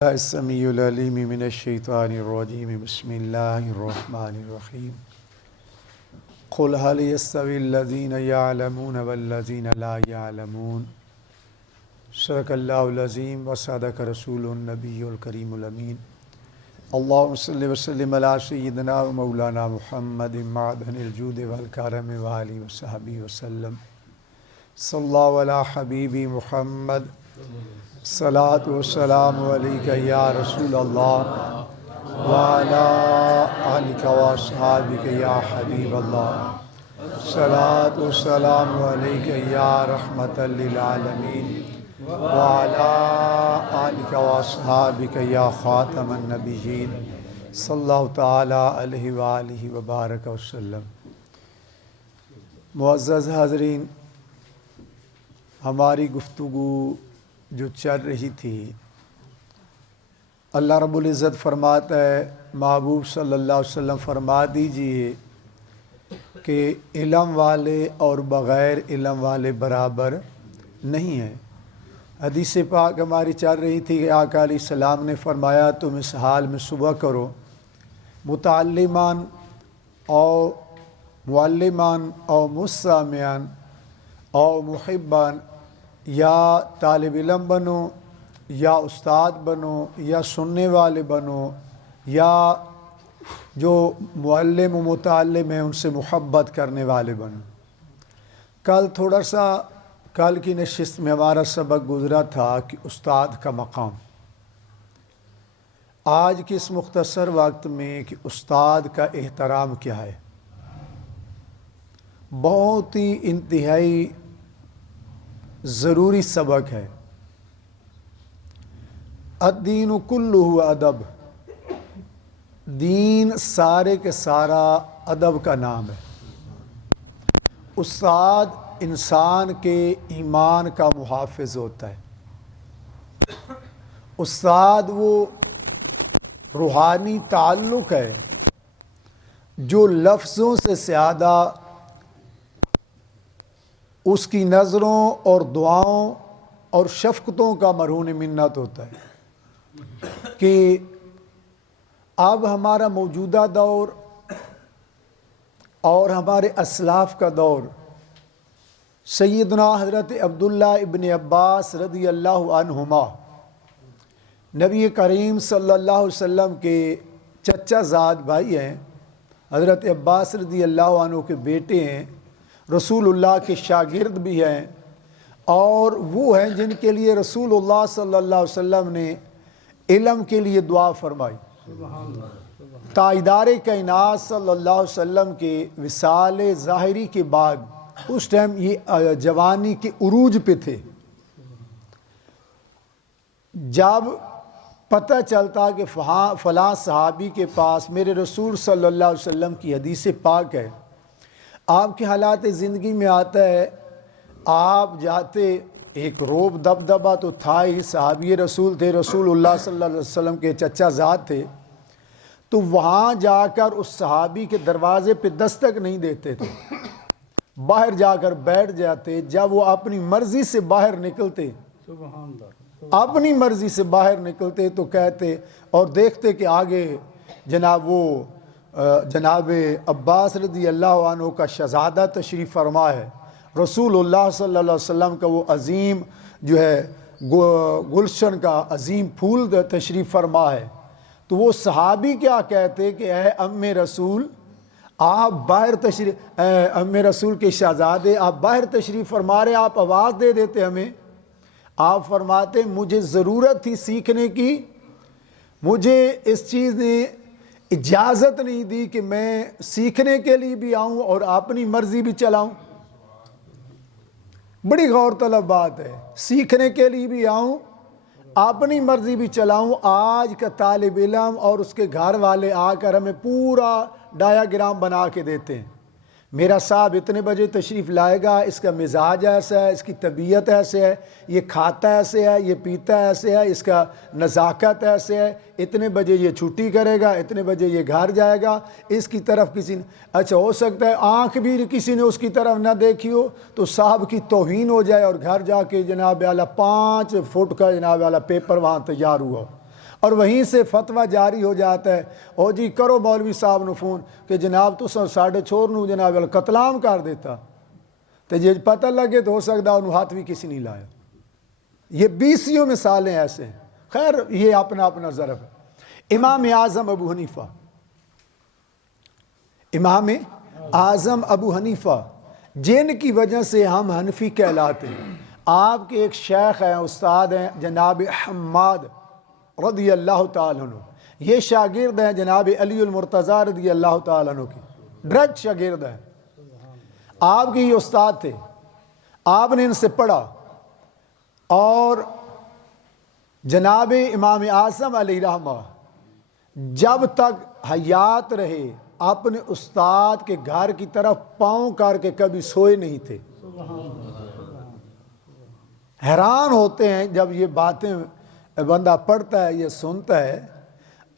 السمیع العلیم من الشیطان الرجیم بسم اللہ الرحمن الرحیم قل هل يستوي الذین یعلمون والذین لا یعلمون صدق اللہ العظیم وصدق رسول النبی الکریم الامین اللہم صلی وسلم علی سیدنا و مولانا محمد معدن الجود والکرم وآلہ وصحبہ وسلم صلی اللہ علی حبیبی محمد صلاۃ والسلام علیک یا رسول اللہ وعلی آلک واصحابک یا حبیب اللہ صلاۃ والسلام علیک یا رحمۃ للعالمین وعلی آلک واصحابک یا خاتم النبیین صلی اللہ تعالی علیہ وآلہ وبارک وسلم۔ معزز حاضرین، ہماری گفتگو جو چل رہی تھی، اللہ رب العزت فرماتا ہے محبوب صلی اللہ علیہ وسلم فرما دیجئے کہ علم والے اور بغیر علم والے برابر نہیں ہیں۔ حدیث پاک ہماری چل رہی تھی کہ آقا علیہ السلام نے فرمایا تم اس حال میں صبح کرو، متعلمان او معلمان او مستمعان او محبان، یا طالب علم بنو یا استاد بنو یا سننے والے بنو یا جو معلم و متعلم ہیں ان سے محبت کرنے والے بنو۔ کل کی نشست میں ہمارا سبق گزرا تھا کہ استاد کا مقام۔ آج کے اس مختصر وقت میں کہ استاد کا احترام کیا ہے، بہت ہی انتہائی ضروری سبق ہے۔ الدین کلہ ادب، دین سارے کے سارا ادب کا نام ہے۔ استاد انسان کے ایمان کا محافظ ہوتا ہے۔ استاد وہ روحانی تعلق ہے جو لفظوں سے زیادہ اس کی نظروں اور دعاؤں اور شفقتوں کا مرہون منت ہوتا ہے کہ اب ہمارا موجودہ دور اور ہمارے اسلاف کا دور سیدنا حضرت عبداللہ ابن عباس رضی اللہ عنہما نبی کریم صلی اللہ علیہ وسلم کے چچا زاد بھائی ہیں، حضرت عباس رضی اللہ عنہ کے بیٹے ہیں، رسول اللہ کے شاگرد بھی ہیں، اور وہ ہیں جن کے لیے رسول اللہ صلی اللہ علیہ وسلم نے علم کے لیے دعا فرمائی۔ تاجدار کائنات صلی اللہ علیہ وسلم کے وصال ظاہری کے بعد اس ٹائم یہ جوانی کے عروج پہ تھے۔ جب پتہ چلتا کہ فلاں صحابی کے پاس میرے رسول صلی اللہ علیہ وسلم کی حدیث پاک ہے، آپ کے حالات زندگی میں آتا ہے، آپ جاتے، ایک روب دبدبہ تو تھا ہی، صحابی رسول تھے، رسول اللہ صلی اللہ علیہ وسلم کے چچا زاد تھے، تو وہاں جا کر اس صحابی کے دروازے پہ دستک نہیں دیتے تھے، باہر جا کر بیٹھ جاتے۔ جب وہ اپنی مرضی سے باہر نکلتے، اپنی مرضی سے باہر نکلتے تو کہتے اور دیکھتے کہ آگے جناب عباس رضی اللہ عنہ کا شہزادہ تشریف فرما ہے، رسول اللہ صلی اللہ علیہ وسلم کا وہ عظیم جو ہے گلشن کا عظیم پھول تشریف فرما ہے۔ تو وہ صحابی کیا کہتے کہ اے ام رسول، آپ باہر تشریف، ام رسول کے شہزادے آپ باہر تشریف فرما رہے، آپ آواز دے دیتے ہمیں۔ آپ فرماتے مجھے ضرورت تھی سیکھنے کی، مجھے اس چیز نے اجازت نہیں دی کہ میں سیکھنے کے لیے بھی آؤں اور اپنی مرضی بھی چلاؤں۔ بڑی غور طلب بات ہے، سیکھنے کے لیے بھی آؤں، اپنی مرضی بھی چلاؤں۔ آج کا طالب علم اور اس کے گھر والے آ کر ہمیں پورا ڈایاگرام بنا کے دیتے ہیں، میرا صاحب اتنے بجے تشریف لائے گا، اس کا مزاج ایسا ہے، اس کی طبیعت ایسے ہے، یہ کھاتا ایسے ہے، یہ پیتا ایسے ہے، اس کا نزاکت ایسے ہے، اتنے بجے یہ چھٹی کرے گا، اتنے بجے یہ گھر جائے گا، اس کی طرف کسی نے اچھا ہو سکتا ہے آنکھ بھی کسی نے اس کی طرف نہ دیکھی ہو تو صاحب کی توہین ہو جائے اور گھر جا کے جناب اعلیٰ 5 فٹ کا جناب اعلیٰ پیپر وہاں تیار ہوا ہو، اور وہیں سے فتویٰ جاری ہو جاتا ہے، او جی کرو مولوی صاحب نو فون کہ جناب تو ساڈے چھوڑ نو جناب قتلام کر دیتا، تو جی پتہ لگے تو ہو سکتا انہوں ہاتھ بھی کسی نہیں لایا۔ یہ 20 مثالیں ایسے ہیں۔ خیر یہ اپنا اپنا ضرب ہے۔ امام اعظم ابو حنیفہ، امام اعظم ابو حنیفہ جن کی وجہ سے ہم حنفی کہلاتے ہیں، آپ کے ایک شیخ ہیں، استاد ہیں جناب حماد رضی اللہ تعالیٰ عنہ، یہ شاگرد ہیں جناب علی المرتضیٰ رضی اللہ تعالیٰ عنہ کی، ڈائریکٹ شاگرد ہیں، آپ کے یہ استاد تھے، آپ نے ان سے پڑھا، اور جناب امام اعظم علیہ رحمہ جب تک حیات رہے اپنے استاد کے گھر کی طرف پاؤں کر کے کبھی سوئے نہیں تھے۔ حیران ہوتے ہیں جب یہ باتیں بندہ پڑھتا ہے، یہ سنتا ہے،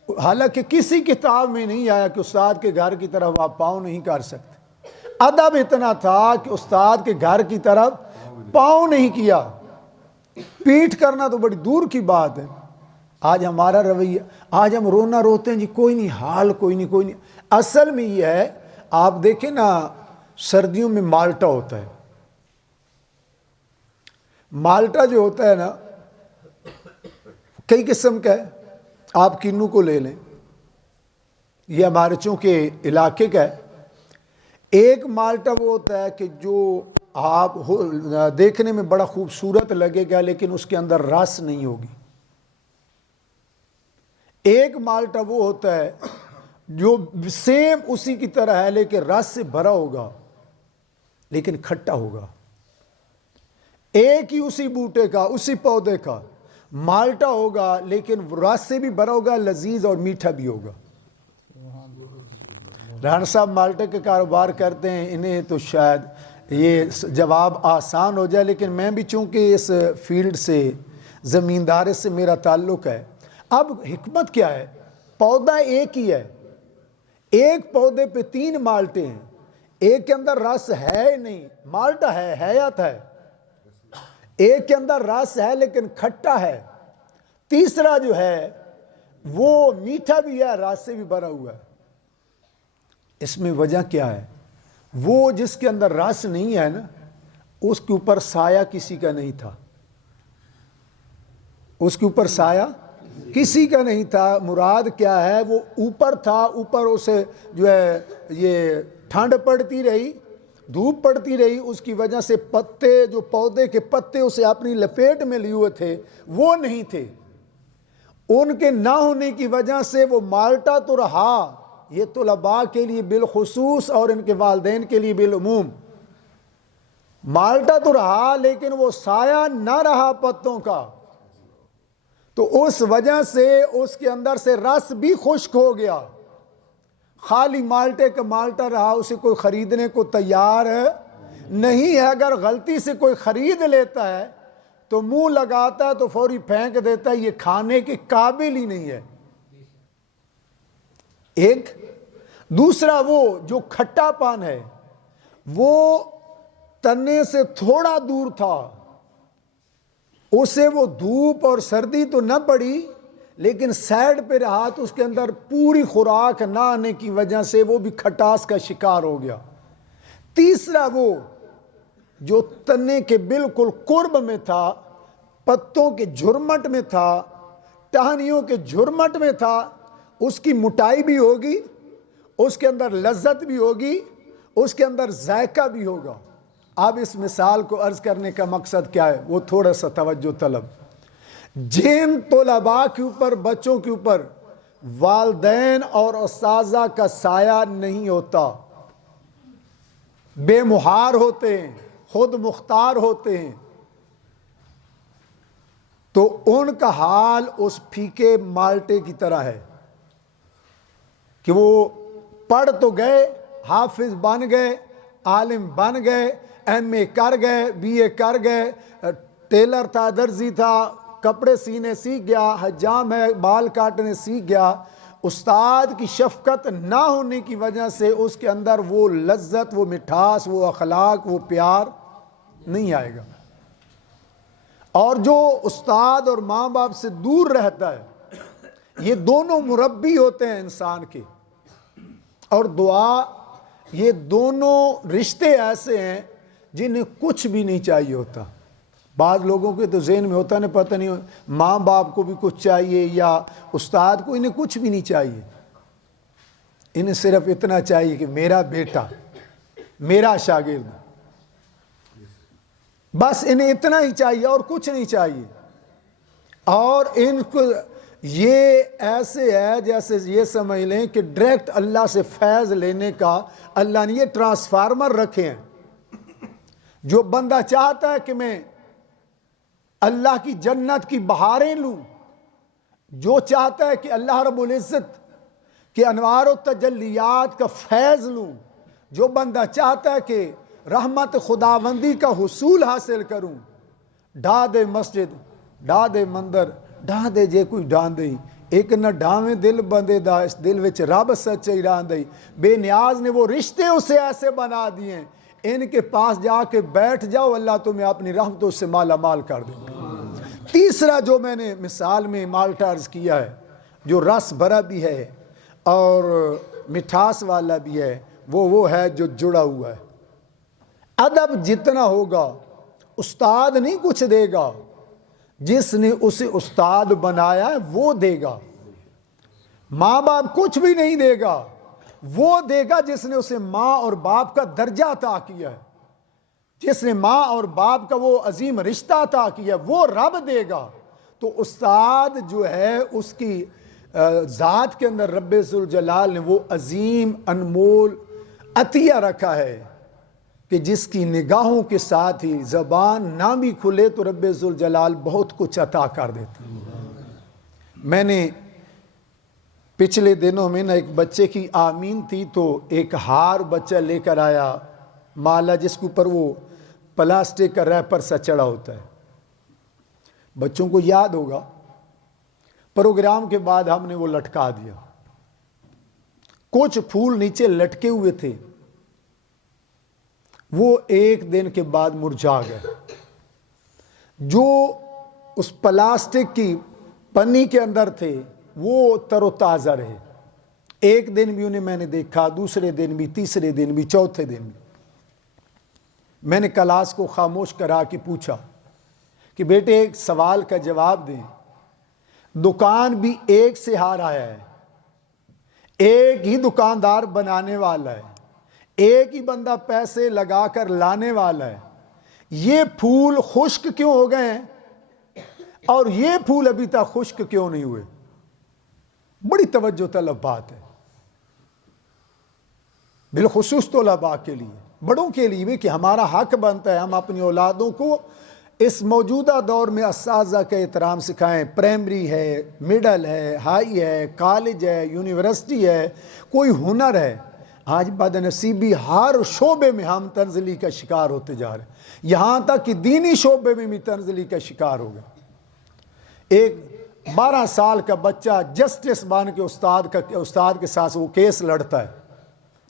حالانکہ کسی کتاب میں نہیں آیا کہ استاد کے گھر کی طرف آپ پاؤں نہیں کر سکتے۔ ادب اتنا تھا کہ استاد کے گھر کی طرف پاؤں نہیں کیا، پیٹھ کرنا تو بڑی دور کی بات ہے۔ آج ہمارا رویہ، آج ہم رونا روتے ہیں جی کوئی نہیں حال، کوئی نہیں۔ اصل میں یہ ہے، آپ دیکھیں نا سردیوں میں مالٹا ہوتا ہے، مالٹا جو ہوتا ہے نا کئی قسم کا ہے، آپ کنو کو لے لیں، یہ ہمارے چونکہ علاقے کا ہے۔ ایک مالٹا وہ ہوتا ہے کہ جو آپ دیکھنے میں بڑا خوبصورت لگے گا لیکن اس کے اندر رس نہیں ہوگی۔ ایک مالٹا وہ ہوتا ہے جو سیم اسی کی طرح ہے لیکن رس سے بھرا ہوگا لیکن کھٹا ہوگا۔ ایک ہی اسی بوٹے کا، اسی پودے کا مالٹا ہوگا لیکن رس سے بھی بھرا ہوگا، لذیذ اور میٹھا بھی ہوگا۔ رہن صاحب مالٹے کے کاروبار کرتے ہیں، انہیں تو شاید یہ جواب آسان ہو جائے، لیکن میں بھی چونکہ اس فیلڈ سے زمینداری سے میرا تعلق ہے۔ اب حکمت کیا ہے؟ پودا ایک ہی ہے، ایک پودے پہ 3 مالٹے ہیں، ایک کے اندر رس ہے نہیں، مالٹا ہے، حیات ہے، ایک کے اندر رس ہے لیکن کھٹا ہے، تیسرا جو ہے وہ میٹھا بھی ہے، رس سے بھی بھرا ہوا ہے۔ اس میں وجہ کیا ہے؟ وہ جس کے اندر رس نہیں ہے نا، اس کے اوپر سایہ کسی کا نہیں تھا، اس کے اوپر سایہ کسی کا نہیں تھا۔ مراد کیا ہے؟ وہ اوپر تھا، اوپر اسے جو ہے یہ ٹھنڈ پڑتی رہی، دھوپ پڑتی رہی، اس کی وجہ سے پتے، جو پودے کے پتے اسے اپنی لپیٹ میں لیے ہوئے تھے وہ نہیں تھے، ان کے نہ ہونے کی وجہ سے وہ مالٹا تو رہا، یہ طلباء کے لیے بالخصوص اور ان کے والدین کے لیے بالعموم، مالٹا تو رہا لیکن وہ سایہ نہ رہا پتوں کا، تو اس وجہ سے اس کے اندر سے رس بھی خشک ہو گیا۔ خالی مالٹے کا مالٹا رہا، اسے کوئی خریدنے کو تیار نہیں ہے۔ اگر غلطی سے کوئی خرید لیتا ہے تو منہ لگاتا ہے تو فوری پھینک دیتا ہے، یہ کھانے کے قابل ہی نہیں ہے۔ ایک دوسرا وہ جو کھٹا پان ہے وہ تنے سے تھوڑا دور تھا، اسے وہ دھوپ اور سردی تو نہ پڑی لیکن سائڈ پہ رہا تو اس کے اندر پوری خوراک نہ آنے کی وجہ سے وہ بھی کھٹاس کا شکار ہو گیا۔ تیسرا وہ جو تنے کے بالکل قرب میں تھا، پتوں کے جھرمٹ میں تھا، ٹہنیوں کے جھرمٹ میں تھا، اس کی موٹائی بھی ہوگی، اس کے اندر لذت بھی ہوگی، اس کے اندر ذائقہ بھی ہوگا۔ اب اس مثال کو عرض کرنے کا مقصد کیا ہے؟ وہ تھوڑا سا توجہ طلب۔ جن طلباء کے اوپر، بچوں کے اوپر والدین اور اساتذہ کا سایہ نہیں ہوتا، بے مہار ہوتے ہیں، خود مختار ہوتے ہیں، تو ان کا حال اس پھیکے مالٹے کی طرح ہے کہ وہ پڑھ تو گئے، حافظ بن گئے، عالم بن گئے، ایم اے کر گئے، بی اے کر گئے، ٹیلر تھا، درزی تھا، کپڑے سینے سیکھ گیا، حجام ہے، بال کاٹنے سیکھ گیا، استاد کی شفقت نہ ہونے کی وجہ سے اس کے اندر وہ لذت، وہ مٹھاس، وہ اخلاق، وہ پیار نہیں آئے گا۔ اور جو استاد اور ماں باپ سے دور رہتا ہے یہ دونوں مربی ہوتے ہیں انسان کے، اور دعا، یہ دونوں رشتے ایسے ہیں جنہیں کچھ بھی نہیں چاہیے ہوتا۔ بعض لوگوں کے تو ذہن میں ہوتا نہیں، پتہ نہیں ماں باپ کو بھی کچھ چاہیے یا استاد کو، انہیں کچھ بھی نہیں چاہیے، انہیں صرف اتنا چاہیے کہ میرا بیٹا، میرا شاگرد، بس انہیں اتنا ہی چاہیے اور کچھ نہیں چاہیے۔ اور ان کو یہ ایسے ہے جیسے یہ سمجھ لیں کہ ڈائریکٹ اللہ سے فیض لینے کا اللہ نے یہ ٹرانسفارمر رکھے ہیں۔ جو بندہ چاہتا ہے کہ میں اللہ کی جنت کی بہاریں لوں، جو چاہتا ہے کہ اللہ رب العزت کے انوار و تجلیات کا فیض لوں، جو بندہ چاہتا ہے کہ رحمت خداوندی کا حصول حاصل کروں، ڈھا دے مسجد، ڈھا دے مندر، ڈھا دے جے کوئی ڈاندے، ایک نہ ڈھاویں دل بندے دا، اس دل وچ رب سچے راندے۔ بے نیاز نے وہ رشتے اسے ایسے بنا دیے ہیں، ان کے پاس جا کے بیٹھ جاؤ، اللہ تمہیں اپنی رحمتوں سے مالا مال کر دے۔ تیسرا جو میں نے مثال میں مالٹا عرض کیا ہے، جو رس بھرا بھی ہے اور مٹھاس والا بھی ہے، وہ ہے جو جڑا ہوا ہے۔ ادب جتنا ہوگا، استاد نہیں کچھ دے گا، جس نے اسے استاد بنایا ہے وہ دے گا۔ ماں باپ کچھ بھی نہیں دے گا، وہ دے گا جس نے اسے ماں اور باپ کا درجہ عطا کیا ہے، جس نے ماں اور باپ کا وہ عظیم رشتہ عطا کیا ہے، وہ رب دے گا۔ تو استاد جو ہے اس کی ذات کے اندر رب ذوالجلال نے وہ عظیم انمول عطیہ رکھا ہے کہ جس کی نگاہوں کے ساتھ ہی زبان نہ بھی کھلے تو رب ذوالجلال بہت کچھ عطا کر دیتا ہے۔ میں نے پچھلے دنوں میں ایک بچے کی آمین تھی، تو ایک ہار بچہ لے کر آیا مالا، جس کے اوپر وہ پلاسٹک کا ریپر سا چڑھا ہوتا ہے۔ بچوں کو یاد ہوگا، پروگرام کے بعد ہم نے وہ لٹکا دیا، کچھ پھول نیچے لٹکے ہوئے تھے، وہ ایک دن کے بعد مرجھا گئے۔ جو اس پلاسٹک کی پنی کے اندر تھے وہ تر و تازہ رہے۔ ایک دن بھی انہیں میں نے دیکھا، دوسرے دن بھی، تیسرے دن بھی، چوتھے دن بھی۔ میں نے کلاس کو خاموش کرا کے پوچھا کہ بیٹے ایک سوال کا جواب دیں، دکان بھی ایک سے ہار آیا ہے، ایک ہی دکاندار بنانے والا ہے، ایک ہی بندہ پیسے لگا کر لانے والا ہے، یہ پھول خشک کیوں ہو گئے ہیں اور یہ پھول ابھی تک خشک کیوں نہیں ہوئے؟ بڑی توجہ طلب بات ہے، بالخصوص طلباء کے لیے، بڑوں کے لیے بھی، کہ ہمارا حق بنتا ہے ہم اپنی اولادوں کو اس موجودہ دور میں اساتذہ کا احترام سکھائیں۔ پرائمری ہے، مڈل ہے، ہائی ہے، کالج ہے، یونیورسٹی ہے، کوئی ہنر ہے۔ آج بدنصیبی ہر شعبے میں ہم تنزلی کا شکار ہوتے جا رہے ہیں، یہاں تک کہ دینی شعبے میں بھی تنزلی کا شکار ہو گیا۔ ایک 12 سال کا بچہ جسٹس بن کے استاد کے ساتھ وہ کیس لڑتا ہے،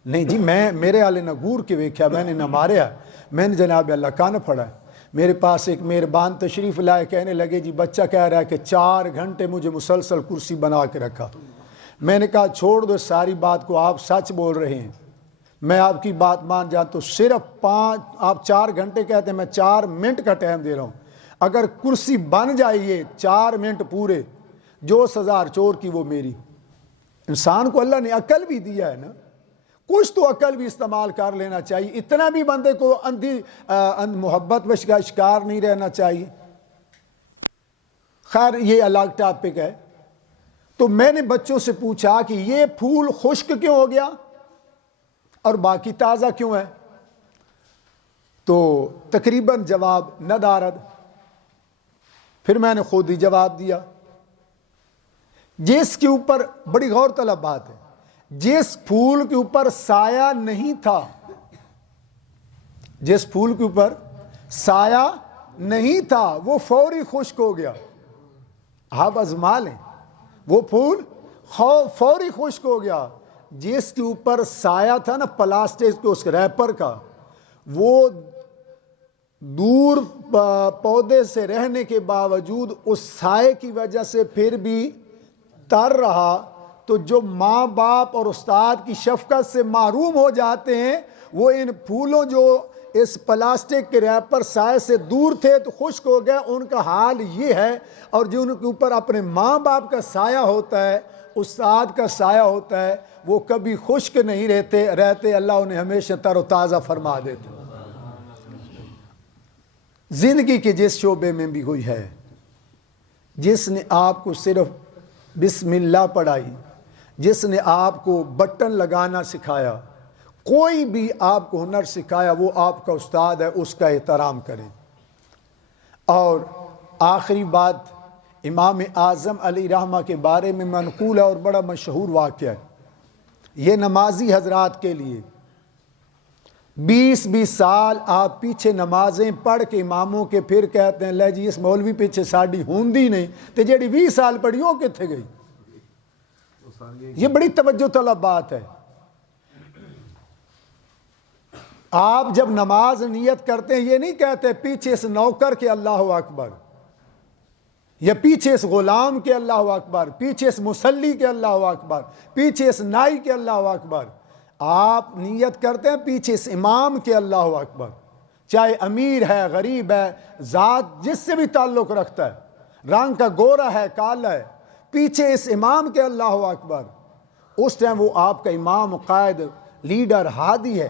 نہیں جی میرے والے نہ گور کے ویکھیا، میں نے نہ ماریا، میں نے جناب اللہ کا نہ پڑھا ہے۔ میرے پاس ایک مہربان تشریف لائے، کہنے لگے جی بچہ کہہ رہا ہے کہ 4 گھنٹے مجھے مسلسل کرسی بنا کے رکھا۔ میں نے کہا چھوڑ دو ساری بات کو، آپ سچ بول رہے ہیں، میں آپ کی بات مان جاتا ہوں، صرف آپ 4 گھنٹے کہتے ہیں، میں 4 منٹ کا ٹائم دے رہا ہوں، اگر کرسی بن جائیے 4 منٹ پورے، جو سزا چور کی وہ میری۔ انسان کو اللہ نے عقل بھی دیا ہے نا، کچھ تو عقل بھی استعمال کر لینا چاہیے، اتنا بھی بندے کو اندھی محبت میں شکار نہیں رہنا چاہیے۔ خیر یہ الگ ٹاپک ہے۔ تو میں نے بچوں سے پوچھا کہ یہ پھول خشک کیوں ہو گیا اور باقی تازہ کیوں ہے؟ تو تقریباً جواب ندارد۔ پھر میں نے خود ہی جواب دیا، جس کے اوپر بڑی غور طلب بات ہے، جس پھول کے اوپر سایہ نہیں تھا، جس پھول کے اوپر سایہ نہیں تھا وہ فوری خشک ہو گیا۔ آپ آزما لیں، وہ پھول فوری خشک ہو گیا۔ جس کے اوپر سایہ تھا نا پلاسٹک کے اس ریپر کا، وہ دور پودے سے رہنے کے باوجود اس سائے کی وجہ سے پھر بھی تر رہا تو جو ماں باپ اور استاد کی شفقت سے محروم ہو جاتے ہیں وہ ان پھولوں جو اس پلاسٹک کے ریپر سائے سے دور تھے تو خشک ہو گئے، ان کا حال یہ ہے۔ اور جو ان کے اوپر اپنے ماں باپ کا سایہ ہوتا ہے، استاد کا سایہ ہوتا ہے، وہ کبھی خشک نہیں رہتے، اللہ انہیں ہمیشہ تر و تازہ فرما دیتے۔ زندگی کے جس شعبے میں بھی کوئی ہے جس نے آپ کو صرف بسم اللہ پڑھائی، جس نے آپ کو بٹن لگانا سکھایا، کوئی بھی آپ کو ہنر سکھایا، وہ آپ کا استاد ہے، اس کا احترام کریں۔ اور آخری بات امام اعظم علیہ رحمہ کے بارے میں منقول ہے اور بڑا مشہور واقعہ ہے، یہ نمازی حضرات کے لیے 20 سال آپ پیچھے نمازیں پڑھ کے اماموں کے پھر کہتے ہیں لے جی اس مولوی پیچھے ساڑی ہوندی نہیں تے جیڑی 20 سال پڑھی ہو کتھے گئی۔ یہ بڑی توجہ طلب بات ہے۔ آپ جب نماز نیت کرتے ہیں یہ نہیں کہتے پیچھے اس نوکر کے اللہ اکبر، یا پیچھے اس غلام کے اللہ اکبر، پیچھے اس مصلی کے اللہ اکبر، پیچھے اس نائی کے اللہ اکبر۔ آپ نیت کرتے ہیں پیچھے اس امام کے اللہ اکبر، چاہے امیر ہے، غریب ہے، ذات جس سے بھی تعلق رکھتا ہے، رنگ کا گورا ہے، کالا ہے، پیچھے اس امام کے اللہ اکبر۔ اس ٹائم وہ آپ کا امام، قائد، لیڈر، ہادی ہے،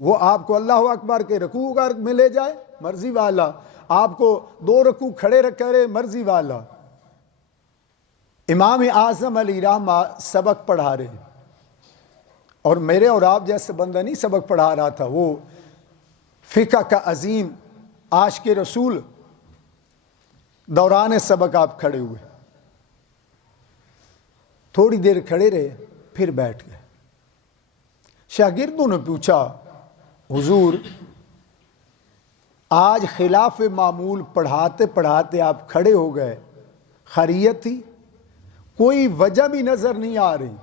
وہ آپ کو اللہ اکبر کے رکوع کر میں لے جائے مرضی والا، آپ کو 2 رکوع کھڑے کرے مرضی والا۔ امام اعظم علیہ رحمہ سبق پڑھا رہے ہیں، اور میرے اور آپ جیسے بندہ نہیں سبق پڑھا رہا تھا، وہ فقہ کا عظیم عاشق رسول دوران سبق آپ کھڑے ہوئے، تھوڑی دیر کھڑے رہے پھر بیٹھ گئے۔ شاگردوں نے پوچھا حضور آج خلاف معمول پڑھاتے پڑھاتے آپ کھڑے ہو گئے، خیریت تھی؟ کوئی وجہ بھی نظر نہیں آ رہی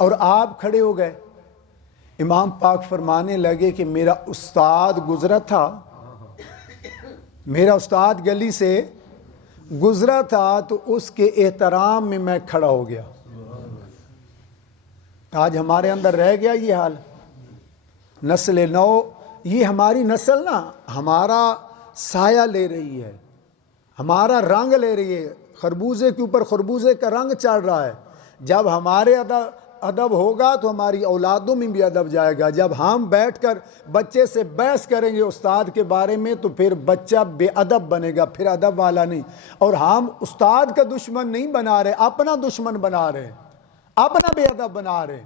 اور آپ کھڑے ہو گئے۔ امام پاک فرمانے لگے کہ میرا استاد گزرا تھا، میرا استاد گلی سے گزرا تھا تو اس کے احترام میں میں کھڑا ہو گیا۔ آج ہمارے اندر رہ گیا یہ حال، نسل نو، یہ ہماری نسل نا ہمارا سایہ لے رہی ہے، ہمارا رنگ لے رہی ہے، خربوزے کے اوپر خربوزے کا رنگ چڑھ رہا ہے۔ جب ہمارے ادب ہوگا تو ہماری اولادوں میں بھی ادب جائے گا۔ جب ہم بیٹھ کر بچے سے بحث کریں گے استاد کے بارے میں تو پھر بچہ بے ادب بنے گا، پھر ادب والا نہیں۔ اور ہم استاد کا دشمن نہیں بنا رہے، اپنا دشمن بنا رہے، اپنا بے ادب بنا رہے۔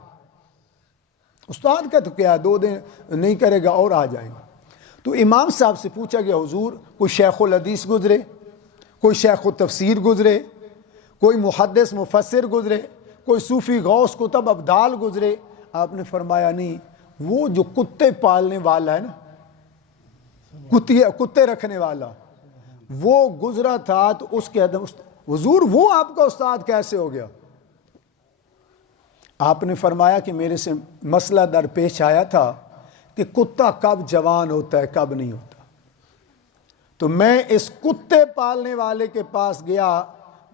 استاد کا تو کیا 2 دن نہیں کرے گا اور آ جائیں گے۔ تو امام صاحب سے پوچھا گیا حضور کوئی شیخ الحدیث گزرے، کوئی شیخ التفسیر گزرے، کوئی محدث مفسر گزرے، کوئی صوفی غوث کتب ابدال گزرے؟ آپ نے فرمایا نہیں، وہ جو کتے پالنے والا ہے نا، کتے رکھنے والا، وہ گزرا تھا تو اس کے حضور وہ آپ کا استاد کیسے ہو گیا؟ آپ نے فرمایا کہ میرے سے مسئلہ درپیش آیا تھا کہ کتا کب جوان ہوتا ہے کب نہیں ہوتا، تو میں اس کتے پالنے والے کے پاس گیا،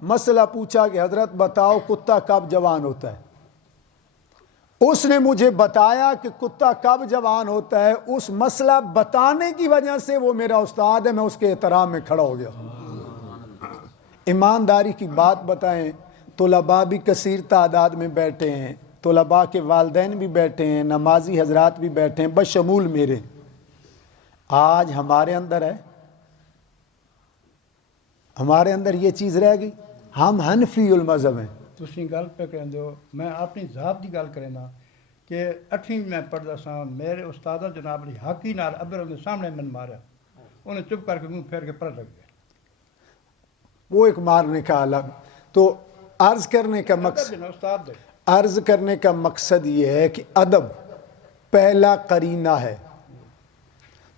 مسئلہ پوچھا کہ حضرت بتاؤ کتا کب جوان ہوتا ہے؟ اس نے مجھے بتایا کہ کتا کب جوان ہوتا ہے، اس مسئلہ بتانے کی وجہ سے وہ میرا استاد ہے، میں اس کے احترام میں کھڑا ہو گیا۔ ایمانداری کی بات بتائیں، طلباء بھی کثیر تعداد میں بیٹھے ہیں، طلباء کے والدین بھی بیٹھے ہیں، نمازی حضرات بھی بیٹھے ہیں، بشمول میرے۔ آج ہمارے اندر ہے، ہمارے اندر یہ چیز رہ گئی، ہم حنفی المذہب ہیں۔ تسی گل پہ کہندے ہو، میں اپنی ذات دی گل کرنا کہ 8ویں میں پڑھدا سا، میرے استاد جناب علی حاکی نال ابر دے سامنے من ماریا، انہیں چپ کر کے منہ پھیر کے پڑھ لگ گیا۔ وہ ایک مارنے کا الگ۔ تو عرض کرنے کا مقصد یہ ہے کہ ادب پہلا قرینہ ہے۔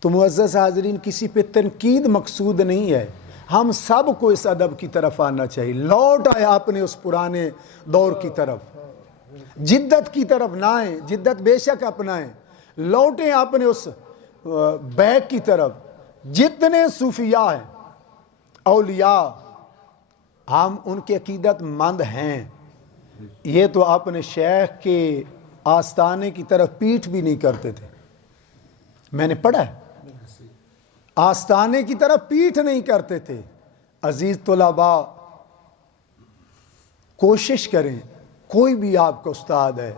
تو معزز حاضرین، کسی پہ تنقید مقصود نہیں ہے، ہم سب کو اس ادب کی طرف آنا چاہیے، لوٹ آئے اپنے اس پرانے دور کی طرف، جدت کی طرف نہ آئیں، جدت بے شک اپنائیں، لوٹیں اپنے اس بیک کی طرف۔ جتنے صوفیاء ہیں، اولیاء، ہم ان کے عقیدت مند ہیں، یہ تو اپنے شیخ کے آستانے کی طرف پیٹھ بھی نہیں کرتے تھے، میں نے پڑھا ہے، آستانے کی طرف پیٹھ نہیں کرتے تھے۔ عزیز طلباء، کوشش کریں، کوئی بھی آپ کا استاد ہے،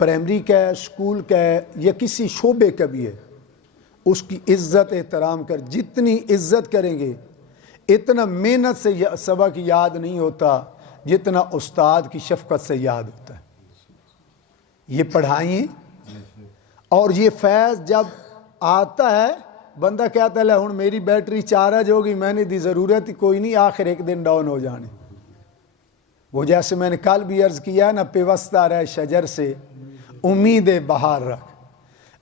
پرائمری کا ہے، اسکول کا ہے، یا کسی شعبے کا بھی ہے، اس کی عزت احترام کر، جتنی عزت کریں گے اتنا محنت سے سبق یاد نہیں ہوتا جتنا استاد کی شفقت سے یاد ہوتا ہے۔ یہ پڑھائیں، اور یہ فیض جب آتا ہے بندہ کہتا ہے ہن میری بیٹری چارج ہوگی، میں نے دی ضرورت ہی کوئی نہیں، آخر ایک دن ڈاؤن ہو جانے۔ وہ جیسے میں نے کل بھی عرض کیا نا، پیوستہ رہ شجر سے امید بہار رکھ۔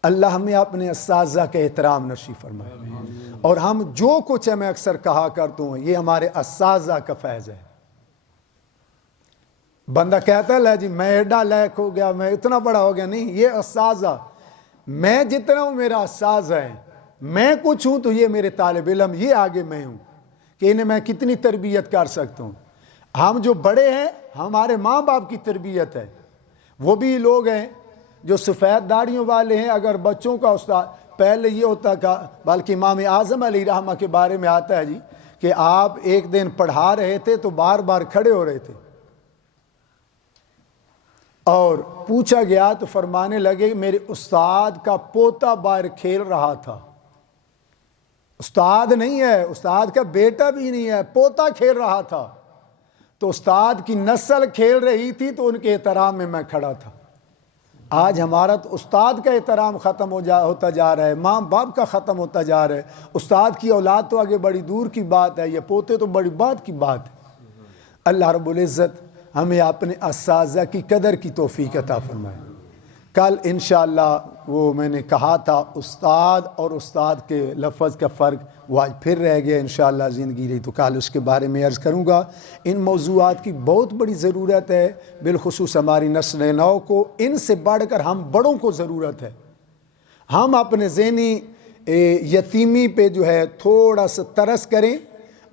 اللہ ہمیں اپنے اساتذہ کے احترام نصیب فرمائے، اور ہم جو کچھ ہے، میں اکثر کہا کرتا ہوں، یہ ہمارے اساتذہ کا فیض ہے۔ بندہ کہتا ہے لے جی میں ایڈا لائق ہو گیا، میں اتنا بڑا ہو گیا، نہیں، یہ اساتذہ، میں جتنا ہوں میرا اساتذہ ہے، میں کچھ ہوں تو یہ میرے طالب علم، یہ آگے میں ہوں کہ انہیں میں کتنی تربیت کر سکتا ہوں۔ ہم جو بڑے ہیں ہمارے ماں باپ کی تربیت ہے، وہ بھی لوگ ہیں جو سفید داڑھیوں والے ہیں۔ اگر بچوں کا استاد پہلے یہ ہوتا تھا، بلکہ امام اعظم علیہ رحمہ کے بارے میں آتا ہے جی کہ آپ ایک دن پڑھا رہے تھے تو بار بار کھڑے ہو رہے تھے، اور پوچھا گیا تو فرمانے لگے میرے استاد کا پوتا باہر کھیل رہا تھا۔ استاد نہیں ہے، استاد کا بیٹا بھی نہیں ہے، پوتا کھیل رہا تھا، تو استاد کی نسل کھیل رہی تھی تو ان کے احترام میں کھڑا تھا۔ آج ہمارا تو استاد کا احترام ختم ہوتا جا رہا ہے، ماں باپ کا ختم ہوتا جا رہا ہے۔ استاد کی اولاد تو آگے بڑی دور کی بات ہے، یہ پوتے تو بڑی بات کی بات ہے۔ اللہ رب العزت ہمیں اپنے اساتذہ کی قدر کی توفیق عطا فرمائے۔ کل انشاءاللہ وہ میں نے کہا تھا استاد اور استاد کے لفظ کا فرق، وہ آج پھر رہ گیا، انشاءاللہ زندگی رہی تو کل اس کے بارے میں عرض کروں گا۔ ان موضوعات کی بہت بڑی ضرورت ہے، بالخصوص ہماری نسل نو کو، ان سے بڑھ کر ہم بڑوں کو ضرورت ہے۔ ہم اپنے ذہنی یتیمی پہ جو ہے تھوڑا سا ترس کریں،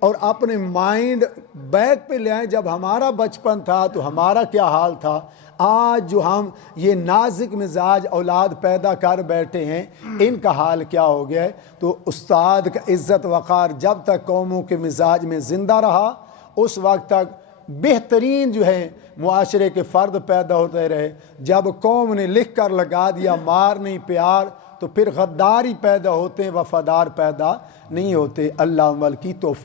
اور اپنے مائنڈ بیک پہ لے آئیں۔ جب ہمارا بچپن تھا تو ہمارا کیا حال تھا، آج جو ہم یہ نازک مزاج اولاد پیدا کر بیٹھے ہیں، ان کا حال کیا ہو گیا ہے۔ تو استاد کا عزت وقار جب تک قوموں کے مزاج میں زندہ رہا، اس وقت تک بہترین جو ہے معاشرے کے فرد پیدا ہوتے رہے۔ جب قوم نے لکھ کر لگا دیا مار نہیں پیار، تو پھر غدار ہی پیدا ہوتے ہیں، وفادار پیدا نہیں ہوتے۔ اللہ عمل کی توفیق